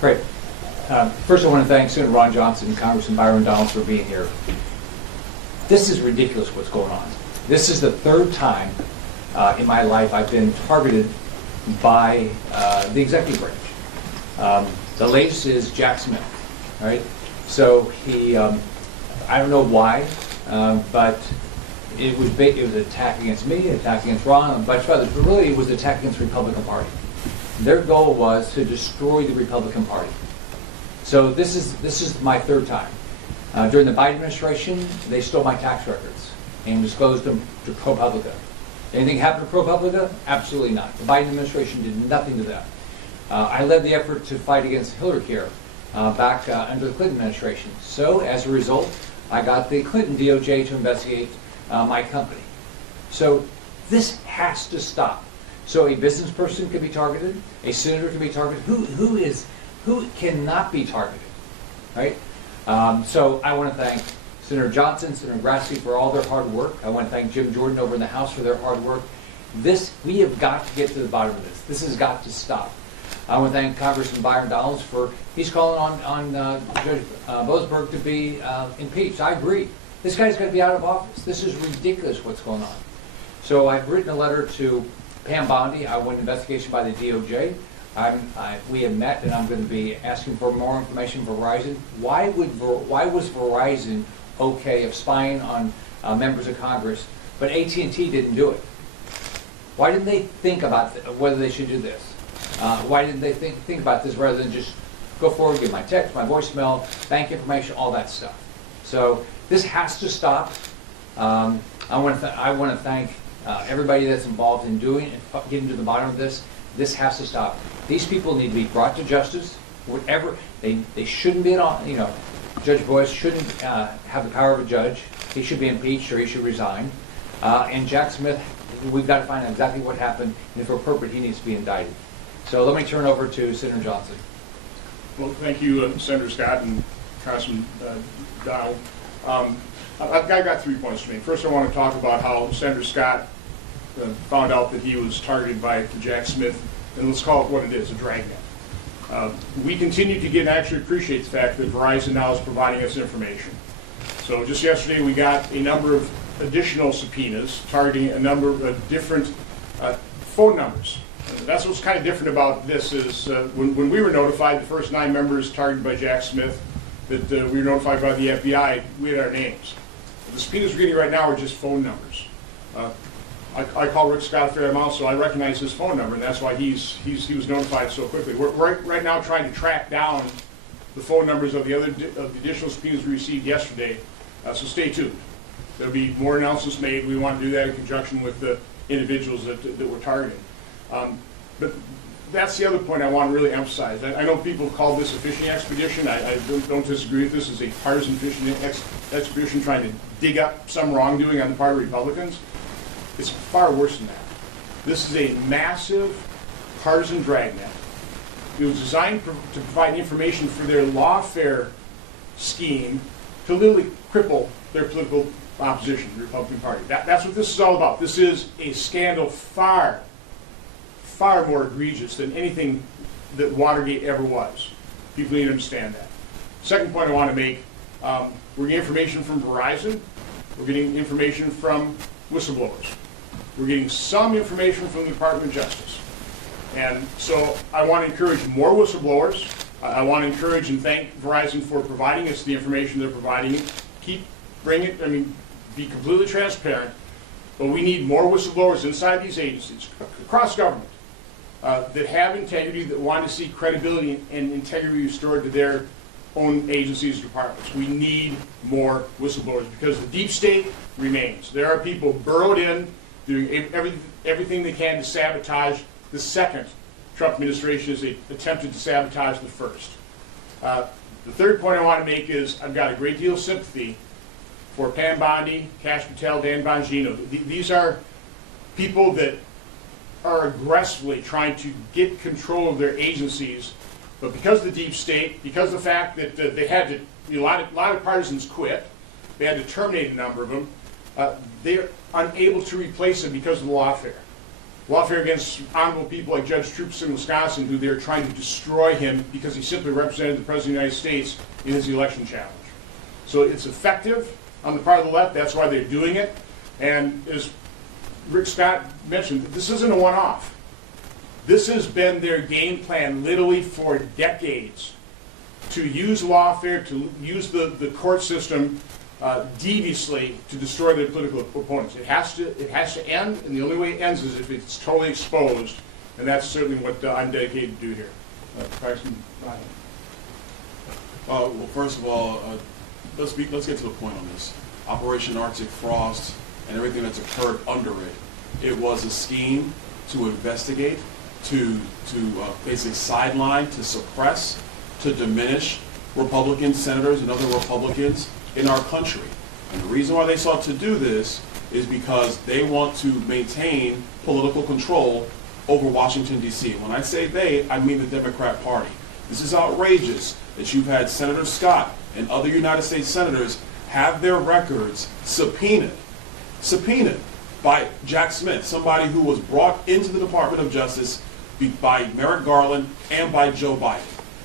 Great. First, I want to thank Senator Ron Johnson and Congressman Byron Donalds for being here. This is ridiculous what's going on. This is the third time in my life I've been targeted by the executive branch. The latest is Jack Smith, right? So he, I don't know why, but it was an attack against me, an attack against Ron, and a bunch of others, but really it was an attack against the Republican Party. Their goal was to destroy the Republican Party. So this is my third time. During the Biden administration, they stole my tax records and disclosed them to ProPublica. Anything happened to ProPublica? Absolutely not. The Biden administration did nothing to them. I led the effort to fight against Hillary back under the Clinton administration. So as a result, I got the Clinton DOJ to investigate my company. So this has to stop. So a business person can be targeted, a senator can be targeted. Who cannot be targeted, right? So I want to thank Senator Johnson, Senator Grassley for all their hard work. I want to thank Jim Jordan over in the House for their hard work. We have got to get to the bottom of this. This has got to stop. I want to thank Congressman Byron Donalds he's calling on Judge Boasberg to be impeached. I agree. This guy's got to be out of office. This is ridiculous what's going on. So I've written a letter to Pam Bondi. I want an investigation by the DOJ. We have met, and I'm going to be asking for more information for Verizon. Why was Verizon okay of spying on members of Congress, but AT&T didn't do it? Why didn't they think about whether they should do this? Why didn't they think about this rather than just go forward, give my text, my voicemail, bank information, all that stuff? So this has to stop. I want to thank everybody that's involved in doing and getting to the bottom of this. This has to stop. These people need to be brought to justice. Whatever they shouldn't be in, Judge Boyce shouldn't have the power of a judge. He should be impeached or he should resign. And Jack Smith, we've got to find out exactly what happened, and if appropriate, he needs to be indicted. So let me turn over to Senator Johnson. Well, thank you, Senator Scott and Congressman Donald. I've got 3 points to make. First, I want to talk about how Senator Scott found out that he was targeted by Jack Smith, and let's call it what it is, a dragnet. We continue to get and actually appreciate the fact that Verizon now is providing us information. So just yesterday we got a number of additional subpoenas targeting a number of different phone numbers. That's what's kind of different about this is when we were notified, the first 9 members targeted by Jack Smith, that we were notified by the FBI, we had our names. The subpoenas we're getting right now are just phone numbers. I call Rick Scott a fair amount, so I recognize his phone number, and that's why he was notified so quickly. We're right now trying to track down the phone numbers of the additional subpoenas we received yesterday, so stay tuned. There'll be more announcements made. We want to do that in conjunction with the individuals that we're targeting. But that's the other point I want to really emphasize. I know people have called this a fishing expedition. I don't disagree with this as a partisan fishing expedition trying to dig up some wrongdoing on the part of Republicans. It's far worse than that. This is a massive partisan dragnet. It was designed to provide information for their lawfare scheme to literally cripple their political opposition, the Republican Party. That's what this is all about. This is a scandal far more egregious than anything that Watergate ever was. People need to understand that. Second point I want to make, we're getting information from Verizon. We're getting information from whistleblowers. We're getting some information from the Department of Justice. And so I want to encourage more whistleblowers. I want to encourage and thank Verizon for providing us the information they're providing. Be completely transparent. But we need more whistleblowers inside these agencies, across government, that have integrity, that want to see credibility and integrity restored to their own agencies and departments. We need more whistleblowers because the deep state remains. There are people burrowed in, doing everything they can to sabotage the second Trump administration as they attempted to sabotage the first. The third point I want to make is I've got a great deal of sympathy for Pam Bondi, Kash Patel, Dan Bongino. These are people that are aggressively trying to get control of their agencies, but because of the deep state, because of the fact that they had to, a lot of partisans quit, they had to terminate a number of them, they're unable to replace them because of the lawfare. lawfare against honorable people like Judge Troops in Wisconsin, who they're trying to destroy him because he simply represented the President of the United States in his election challenge. So it's effective on the part of the left. That's why they're doing it. And as Rick Scott mentioned, this isn't a one-off. This has been their game plan literally for decades, to use lawfare, to use the court system deviously to destroy their political opponents. It has to end, and the only way it ends is if it's totally exposed, and that's certainly what I'm dedicated to do here. Congressman Ryan. Well, first of all, let's get to the point on this. Operation Arctic Frost and everything that's occurred under it, it was a scheme to investigate, to basically sideline, to suppress, to diminish Republican senators and other Republicans in our country. And the reason why they sought to do this is because they want to maintain political control over Washington, D.C. When I say they, I mean the Democrat Party. This is outrageous that you've had Senator Scott and other United States senators have their records subpoenaed by Jack Smith, somebody who was brought into the Department of Justice by Merrick Garland and by Joe Biden.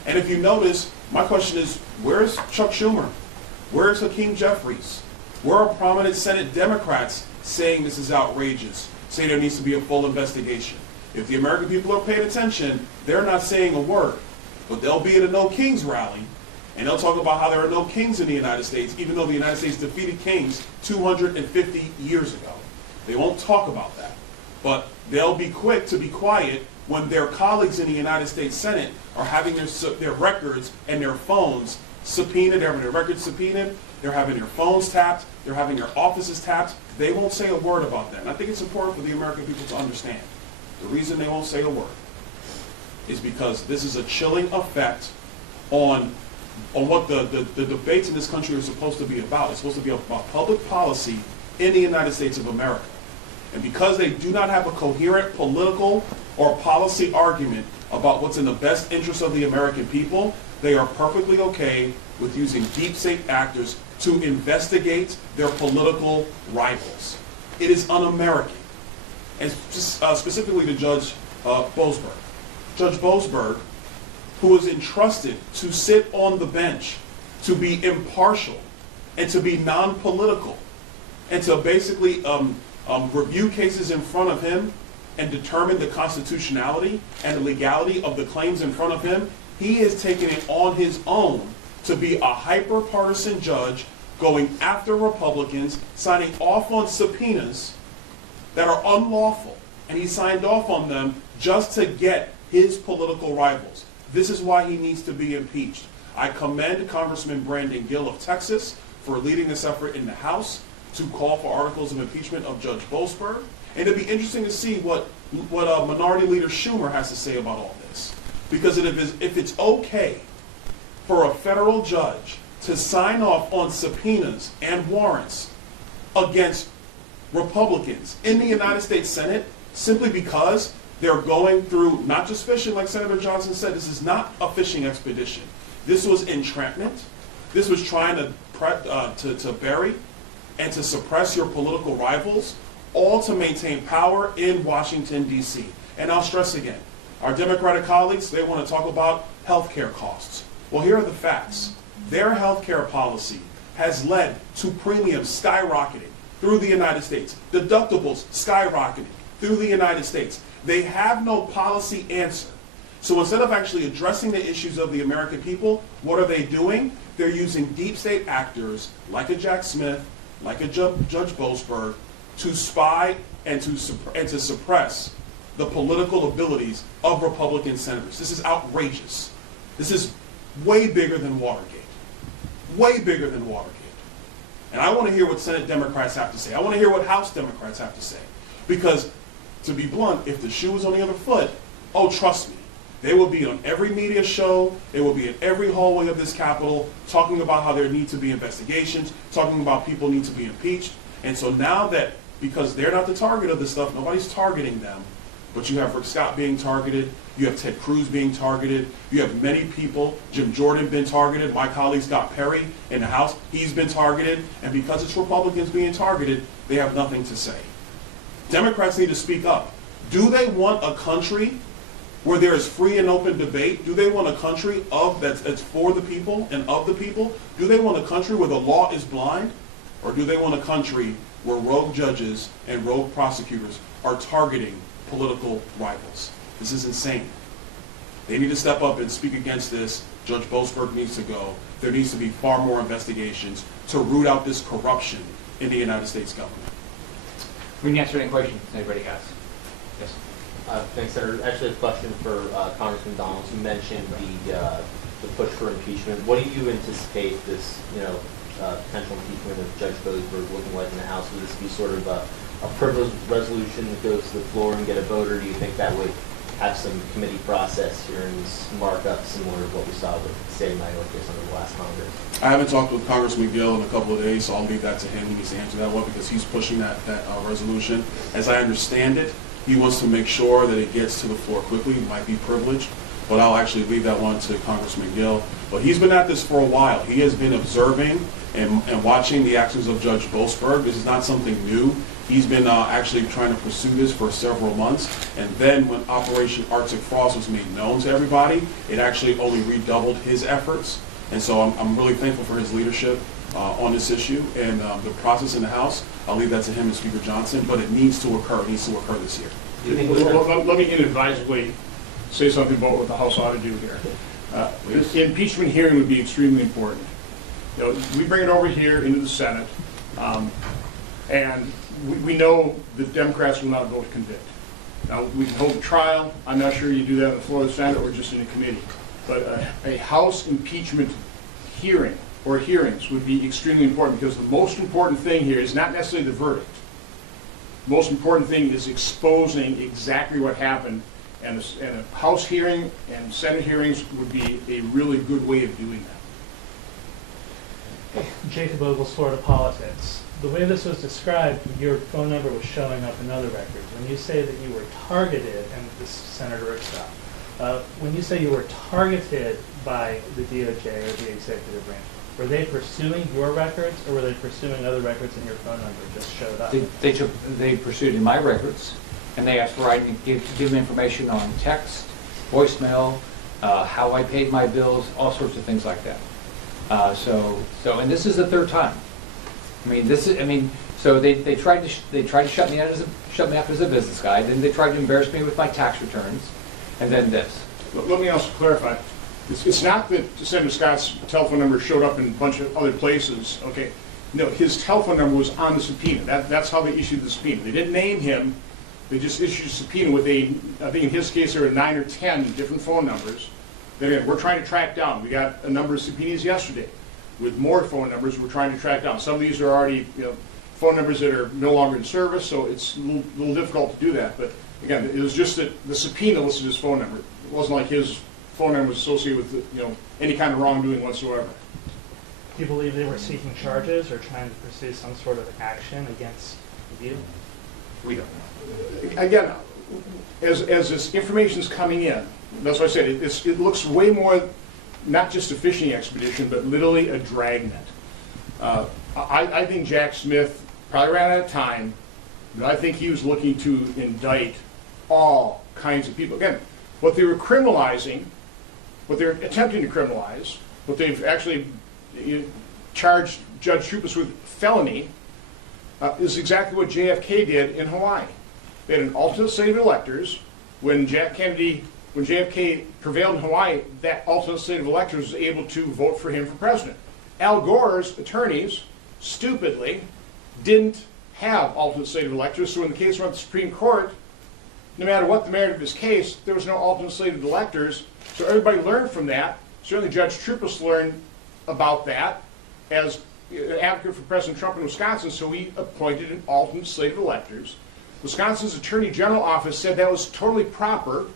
And if you notice, my question is, where's Chuck Schumer? Where's Hakeem Jeffries? Where are prominent Senate Democrats saying this is outrageous, saying there needs to be a full investigation? If the American people are paying attention, they're not saying a word, but they'll be at a No Kings rally, and they'll talk about how there are no kings in the United States, even though the United States defeated kings 250 years ago. They won't talk about that, but they'll be quick to be quiet when their colleagues in the United States Senate are having their records and their phones subpoenaed, they're having their records subpoenaed, they're having their phones tapped, they're having their offices tapped. They won't say a word about that. And I think it's important for the American people to understand. The reason they won't say a word is because this is a chilling effect on what the debates in this country are supposed to be about. It's supposed to be about public policy in the United States of America. And because they do not have a coherent political or policy argument about what's in the best interest of the American people, they are perfectly okay with using deep state actors to investigate their political rivals. It is un-American. And specifically to Judge Boasberg. Judge Boasberg, who was entrusted to sit on the bench, to be impartial, and to be non-political, and to basically review cases in front of him and determine the constitutionality and the legality of the claims in front of him, he is taking it on his own to be a hyper-partisan judge going after Republicans, signing off on subpoenas that are unlawful. And he signed off on them just to get his political rivals. This is why he needs to be impeached. I commend Congressman Brandon Gill of Texas for leading this effort in the House to call for articles of impeachment of Judge Boasberg. And it'd be interesting to see what Minority Leader Schumer has to say about all this. Because if it's okay for a federal judge to sign off on subpoenas and warrants against Republicans in the United States Senate simply because they're going through not just fishing, like Senator Johnson said, this is not a fishing expedition. This was entrapment. This was trying to bury and to suppress your political rivals, all to maintain power in Washington, D.C. And I'll stress again, our Democratic colleagues, they want to talk about health care costs. Well, here are the facts. Their health care policy has led to premiums skyrocketing through the United States, deductibles skyrocketing through the United States. They have no policy answer. So instead of actually addressing the issues of the American people, what are they doing? They're using deep state actors like a Jack Smith, like a Judge Boasberg, to spy and to suppress the political abilities of Republican senators. This is outrageous. This is way bigger than Watergate. Way bigger than Watergate. And I want to hear what Senate Democrats have to say. I want to hear what House Democrats have to say. Because, to be blunt, if the shoe was on the other foot, oh, trust me, they will be on every media show, they will be in every hallway of this Capitol, talking about how there need to be investigations, talking about people need to be impeached. And so now that, because they're not the target of this stuff, nobody's targeting them, but you have Rick Scott being targeted, you have Ted Cruz being targeted, you have many people, Jim Jordan been targeted, my colleague Scott Perry in the House, he's been targeted, and because it's Republicans being targeted, they have nothing to say. Democrats need to speak up. Do they want a country where there is free and open debate? Do they want a country that's for the people and of the people? Do they want a country where the law is blind? Or do they want a country where rogue judges and rogue prosecutors are targeting political rivals? This is insane. They need to step up and speak against this. Judge Boasberg needs to go. There needs to be far more investigations to root out this corruption in the United States government. We can answer any questions anybody has. Yes. Thanks, Senator. Actually, a question for Congressman Donalds. You mentioned the push for impeachment. What do you anticipate this, potential impeachment of Judge Boasberg looking like in the House? Would this be sort of a privileged resolution that goes to the floor and get a vote, or do you think that would have some committee process hearings, markup similar to what we saw with state minorities under the last Congress? I haven't talked with Congressman Gill in a couple of days, so I'll leave that to him. He needs to answer that one because he's pushing that resolution. As I understand it, he wants to make sure that it gets to the floor quickly. It might be privileged, but I'll actually leave that one to Congressman Gill. But he's been at this for a while. He has been observing and watching the actions of Judge Boasberg. This is not something new. He's been actually trying to pursue this for several months. And then when Operation Arctic Frost was made known to everybody, it actually only redoubled his efforts. And so I'm really thankful for his leadership on this issue. And the process in the House, I'll leave that to him and Speaker Johnson, but it needs to occur. It needs to occur this year. Let me inadvisably say something about what the House ought to do here. The impeachment hearing would be extremely important. We bring it over here into the Senate, and we know the Democrats will not vote to convict. Now, we can hold a trial. I'm not sure you do that on the floor of the Senate or just in a committee. But a House impeachment hearing or hearings would be extremely important, because the most important thing here is not necessarily the verdict. The most important thing is exposing exactly what happened, and a House hearing and Senate hearings would be a really good way of doing that. Jacob Ogles, Florida Politics. The way this was described, your phone number was showing up in other records. When you say that you were targeted, and this is Senator Rickstock, when you say you were targeted by the DOJ or the executive branch, were they pursuing your records, or were they pursuing other records and your phone number just showed up? They pursued in my records, and they asked for I to give them information on text, voicemail, how I paid my bills, all sorts of things like that. And this is the third time. So they tried to shut me up as a business guy. Then they tried to embarrass me with my tax returns, and then this. Let me also clarify. It's not that Senator Scott's telephone number showed up in a bunch of other places. Okay, no, his telephone number was on the subpoena. That's how they issued the subpoena. They didn't name him. They just issued a subpoena with I think in his case there were 9 or 10 different phone numbers that again, we're trying to track down. We got a number of subpoenas yesterday with more phone numbers we're trying to track down. Some of these are already phone numbers that are no longer in service, so it's a little difficult to do that. But again, it was just that the subpoena listed his phone number. It wasn't like his phone number was associated with any kind of wrongdoing whatsoever. Do you believe they were seeking charges or trying to pursue some sort of action against you? We don't know. Again, as this information is coming in, that's why I said it looks way more not just a fishing expedition, but literally a dragnet. I think Jack Smith probably ran out of time, but I think he was looking to indict all kinds of people. Again, what they were criminalizing, what they're attempting to criminalize, what they've actually charged Judge Troupas with felony, is exactly what JFK did in Hawaii. They had an alternate slate of electors. When JFK prevailed in Hawaii, that alternate slate of electors was able to vote for him for president. Al Gore's attorneys, stupidly, didn't have alternate slate of electors, so when the case went to the Supreme Court, no matter what the merit of his case, there was no alternate slate of electors, so everybody learned from that. Certainly Judge Troupas learned about that as an advocate for President Trump in Wisconsin, so he appointed an alternate slate of electors. Wisconsin's Attorney General office said that was totally proper.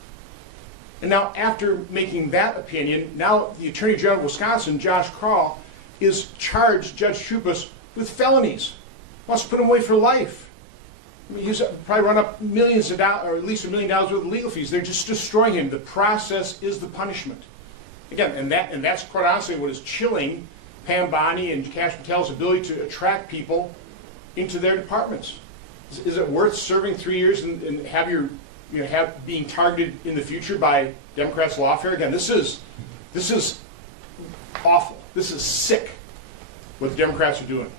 And now after making that opinion, now the Attorney General of Wisconsin, Josh Krall, is charged Judge Troupas with felonies. Wants to put him away for life. He's probably run up millions of dollars, or at least $1 million worth of legal fees. They're just destroying him. The process is the punishment. Again, and that's quite honestly what is chilling Pam Bondi and Kash Patel's ability to attract people into their departments. Is it worth serving 3 years and have your being targeted in the future by Democrats' lawfare. Again, this is awful. This is sick what the Democrats are doing.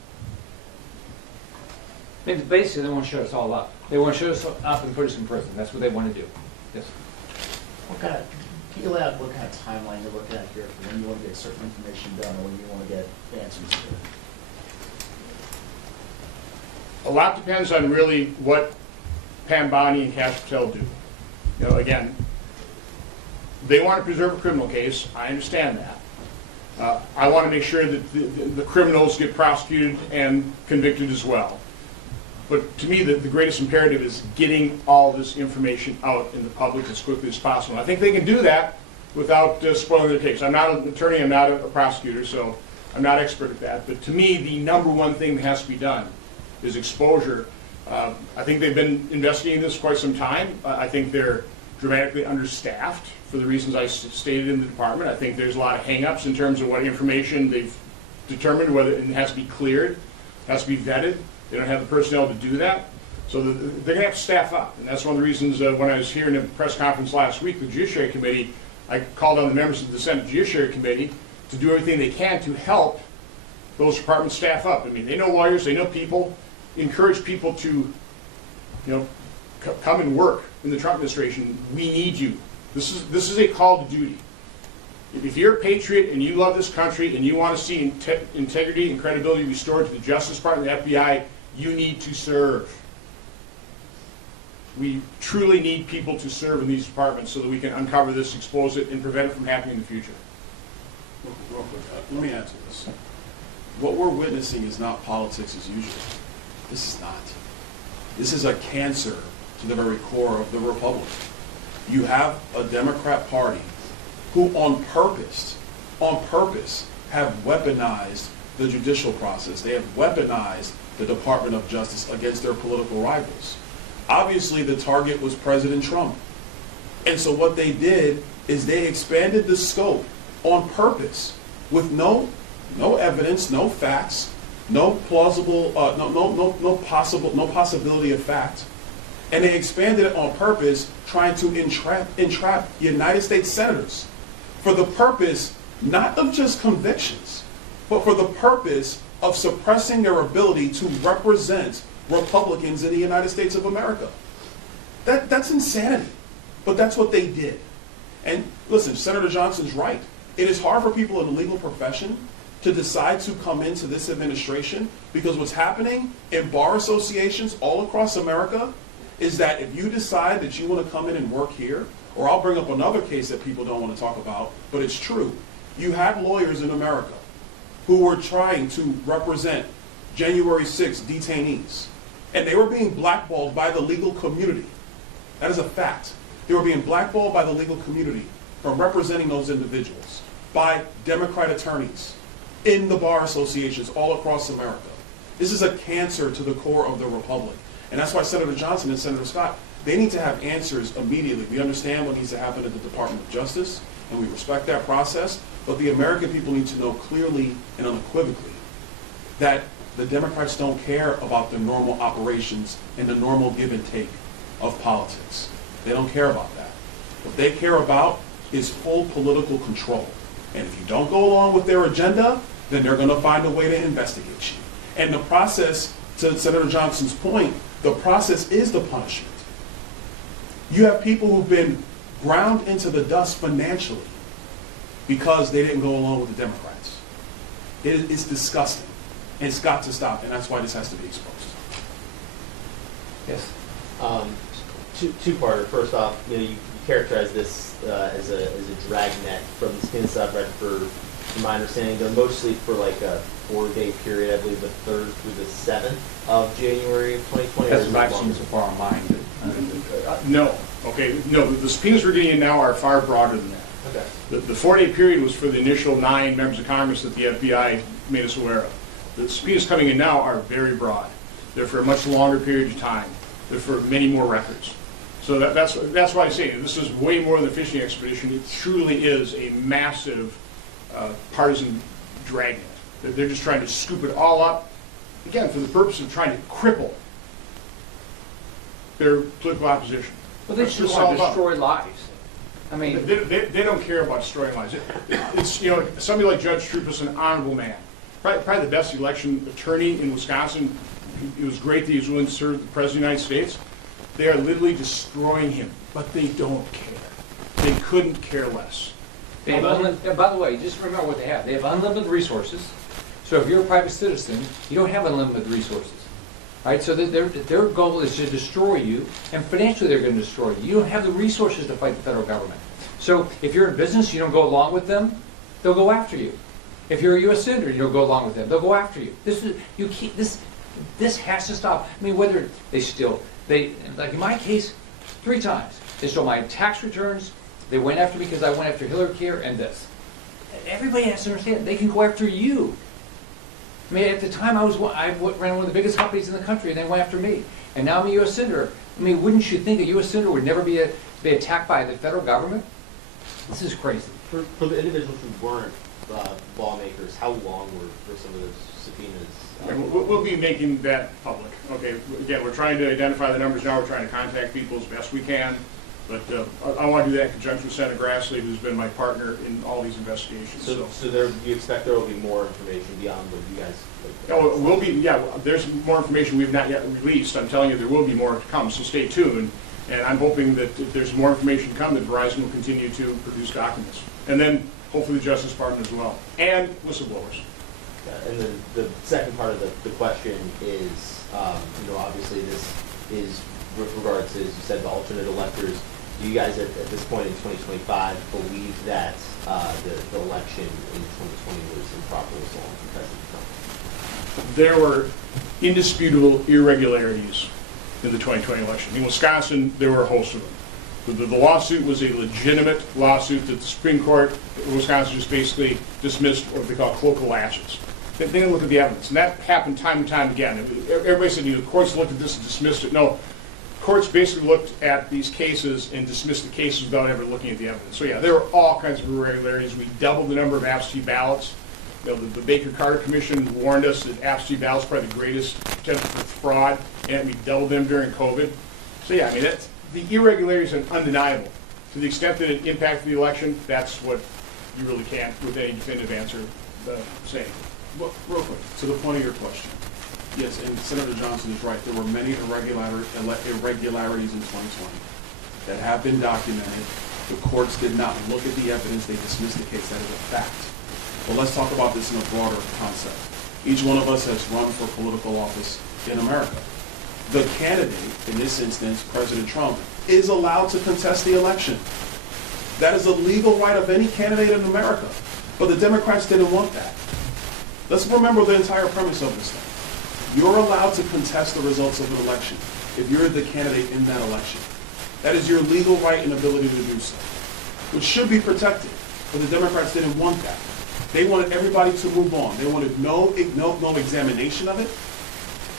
Basically, they want to shut us all up. They want to shut us up and put us in prison. That's what they want to do. Yes. Can you lay out what kind of timeline you're looking at here for when you want to get certain information done or when you want to get answers to it? A lot depends on really what Pam Bondi and Kash Patel do. Again, they want to preserve a criminal case. I understand that. I want to make sure that the criminals get prosecuted and convicted as well. But to me, the greatest imperative is getting all this information out in the public as quickly as possible. I think they can do that without spoiling their case. I'm not an attorney, I'm not a prosecutor, so I'm not expert at that. But to me, the number one thing that has to be done is exposure. I think they've been investigating this quite some time. I think they're dramatically understaffed for the reasons I stated in the department. I think there's a lot of hang-ups in terms of what information they've determined, whether it has to be cleared, has to be vetted. They don't have the personnel to do that. So they're going to have to staff up. And that's one of the reasons when I was here in a press conference last week with the Judiciary Committee, I called on the members of the Senate Judiciary Committee to do everything they can to help those departments staff up. I mean, they know lawyers, they know people. Encourage people to, come and work in the Trump administration. We need you. This is a call to duty. If you're a patriot and you love this country and you want to see integrity and credibility restored to the Justice Department and the FBI, you need to serve. We truly need people to serve in these departments so that we can uncover this, expose it, and prevent it from happening in the future. Real quick, let me answer this. What we're witnessing is not politics as usual. This is not. This is a cancer to the very core of the Republic. You have a Democrat Party who on purpose have weaponized the judicial process. They have weaponized the Department of Justice against their political rivals. Obviously, the target was President Trump. And so what they did is they expanded the scope on purpose with no evidence, no facts, no possibility of fact. And they expanded it on purpose, trying to entrap United States senators for the purpose not of just convictions, but for the purpose of suppressing their ability to represent Republicans in the United States of America. That's insanity, but that's what they did. And listen, Senator Johnson's right. It is hard for people in the legal profession to decide to come into this administration because what's happening in bar associations all across America is that if you decide that you want to come in and work here, or I'll bring up another case that people don't want to talk about, but it's true. You had lawyers in America who were trying to represent January 6 detainees, and they were being blackballed by the legal community. That is a fact. They were being blackballed by the legal community from representing those individuals by Democrat attorneys in the bar associations all across America. This is a cancer to the core of the Republic. And that's why Senator Johnson and Senator Scott, they need to have answers immediately. We understand what needs to happen at the Department of Justice, and we respect that process, but the American people need to know clearly and unequivocally that the Democrats don't care about the normal operations and the normal give and take of politics. They don't care about that. What they care about is full political control. And if you don't go along with their agenda, then they're going to find a way to investigate you. And the process, to Senator Johnson's point, the process is the punishment. You have people who've been ground into the dust financially because they didn't go along with the Democrats. It's disgusting. And it's got to stop, and that's why this has to be exposed. Yes. Two-parter. First off, you characterize this as a dragnet. From the subpoenas I've read, from my understanding, they're mostly for like a 4-day period. I believe the 3rd through the 7th of January of 2020. That's what I've seen so far on mine. No. Okay. No, the subpoenas we're getting in now are far broader than that. Okay. The 4-day period was for the initial 9 members of Congress that the FBI made us aware of. The subpoenas coming in now are very broad. They're for a much longer period of time. They're for many more records. So that's why I say this is way more than a fishing expedition. It truly is a massive partisan dragnet. They're just trying to scoop it all up, again, for the purpose of trying to cripple their political opposition. Well, they That's just what want it's to all about. destroy lives. I mean, They don't care about destroying lives. It's, you know, somebody like Judge Troop is an honorable man. Probably the best election attorney in Wisconsin. It was great that he was willing to serve the President of the United States. They are literally destroying him, but they don't care. They couldn't care less. they have and by the way, just remember what they have. They have unlimited resources. So if you're a private citizen, you don't have unlimited resources. Right? So their goal is to destroy you, and financially they're going to destroy you. You don't have the resources to fight the federal government. So if you're in business, you don't go along with them, they'll go after you. If you're a U.S. senator, you don't go along with them, they'll go after you. This has to stop. I mean, whether like in my case, 3 times. They stole my tax returns, they went after me because I went after Hillary Care and this. Everybody has to understand, they can go after you. I mean, at the time I ran one of the biggest companies in the country, and they went after me. And now I'm a U.S. senator. I mean, wouldn't you think a U.S. senator would never be attacked by the federal government? This is crazy. For the individuals who weren't lawmakers, how long were some of those subpoenas? And we'll be making that public. Okay, again, we're trying to identify the numbers now. We're trying to contact people as best we can. But I want to do that in conjunction with Senator Grassley, who's been my partner in all these investigations. So you expect there will be more information beyond what you guys... Oh, it will be, yeah, there's more information we've not yet released. I'm telling you, there will be more to come, so stay tuned. And I'm hoping that if there's more information to come, that Verizon will continue to produce documents. And then hopefully the Justice Department as well, and whistleblowers. And then the second part of the question is, obviously this is with regards to, as you said, the alternate electors. Do you guys at this point in 2025 believe that the election in 2020 was improperly stolen from President Trump? There were indisputable irregularities in the 2020 election. In Wisconsin, there were a host of them. The lawsuit was a legitimate lawsuit that the Supreme Court of Wisconsin just basically dismissed what they call cloak of lashes. They didn't look at the evidence, and that happened time and time again. Everybody said, the courts looked at this and dismissed it. No, courts basically looked at these cases and dismissed the cases without ever looking at the evidence. So yeah, there were all kinds of irregularities. We doubled the number of absentee ballots. The Baker-Carter Commission warned us that absentee ballots are probably the greatest potential for fraud, and we doubled them during COVID. So yeah, I mean, the irregularities are undeniable. To the extent that it impacted the election, that's what you really can't, with any definitive answer, say. Well, real quick, to the point of your question. Yes, and Senator Johnson is right. There were many irregularities in 2020 that have been documented. The courts did not look at the evidence. They dismissed the case. That is a fact. But let's talk about this in a broader concept. Each one of us has run for political office in America. The candidate, in this instance, President Trump, is allowed to contest the election. That is a legal right of any candidate in America. But the Democrats didn't want that. Let's remember the entire premise of this thing. You're allowed to contest the results of an election if you're the candidate in that election. That is your legal right and ability to do so, which should be protected. But the Democrats didn't want that. They wanted everybody to move on. They wanted no examination of it.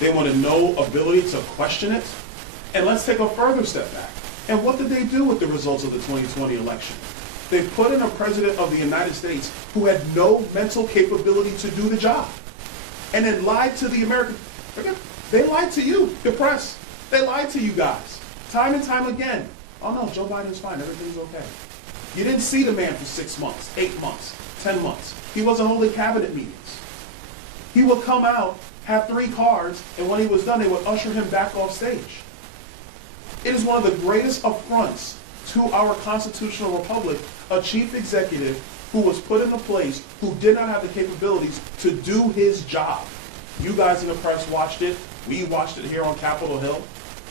They wanted no ability to question it. And let's take a further step back. And what did they do with the results of the 2020 election? They put in a president of the United States who had no mental capability to do the job. And then lied to the American. They lied to you, the press. They lied to you guys. Time and time again. Oh no, Joe Biden's fine, everything's okay. You didn't see the man for 6 months, 8 months, 10 months. He wasn't holding cabinet meetings. He would come out, have 3 cards, and when he was done, they would usher him back off stage. It is one of the greatest affronts to our constitutional republic, a chief executive who was put into place who did not have the capabilities to do his job. You guys in the press watched it. We watched it here on Capitol Hill.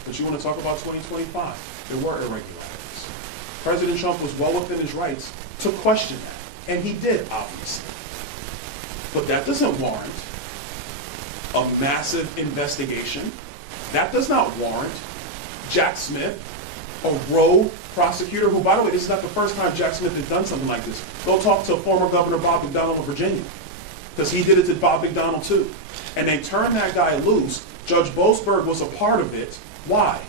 But you want to talk about 2025? There were irregularities. President Trump was well within his rights to question that. And he did, obviously. But that doesn't warrant a massive investigation. That does not warrant Jack Smith, a rogue prosecutor who, by the way, this is not the first time Jack Smith has done something like this. Go talk to former Governor Bob McDonnell of Virginia, because he did it to Bob McDonnell too. And they turned that guy loose. Judge Boasberg was a part of it. Why?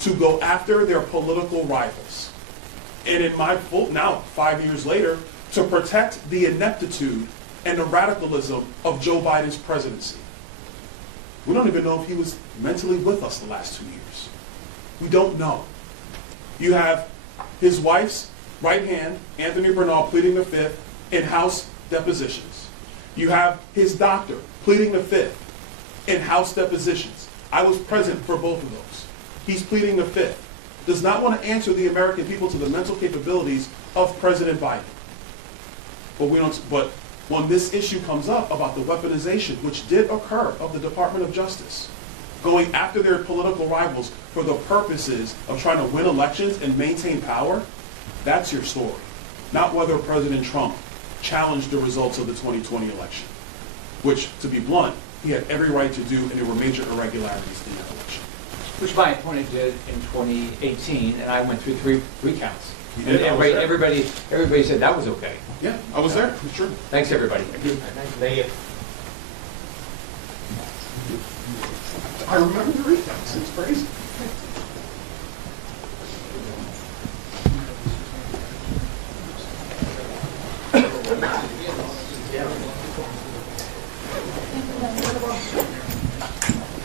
To go after their political rivals. And in my vote now, 5 years later, to protect the ineptitude and the radicalism of Joe Biden's presidency. We don't even know if he was mentally with us the last 2 years. We don't know. You have his wife's right hand, Anthony Bernal, pleading the fifth in House depositions. You have his doctor pleading the fifth in House depositions. I was present for both of those. He's pleading the fifth. Does not want to answer the American people to the mental capabilities of President Biden. But when this issue comes up about the weaponization, which did occur, of the Department of Justice, going after their political rivals for the purposes of trying to win elections and maintain power, that's your story. Not whether President Trump challenged the results of the 2020 election, which, to be blunt, he had every right to do, and there were major irregularities in that election. Which my opponent did in 2018, and I went through three recounts. You And did? I was there. everybody said that was okay. Yeah, I was there. It's true. Thanks, everybody. Thank you. I remember the recounts. It's crazy.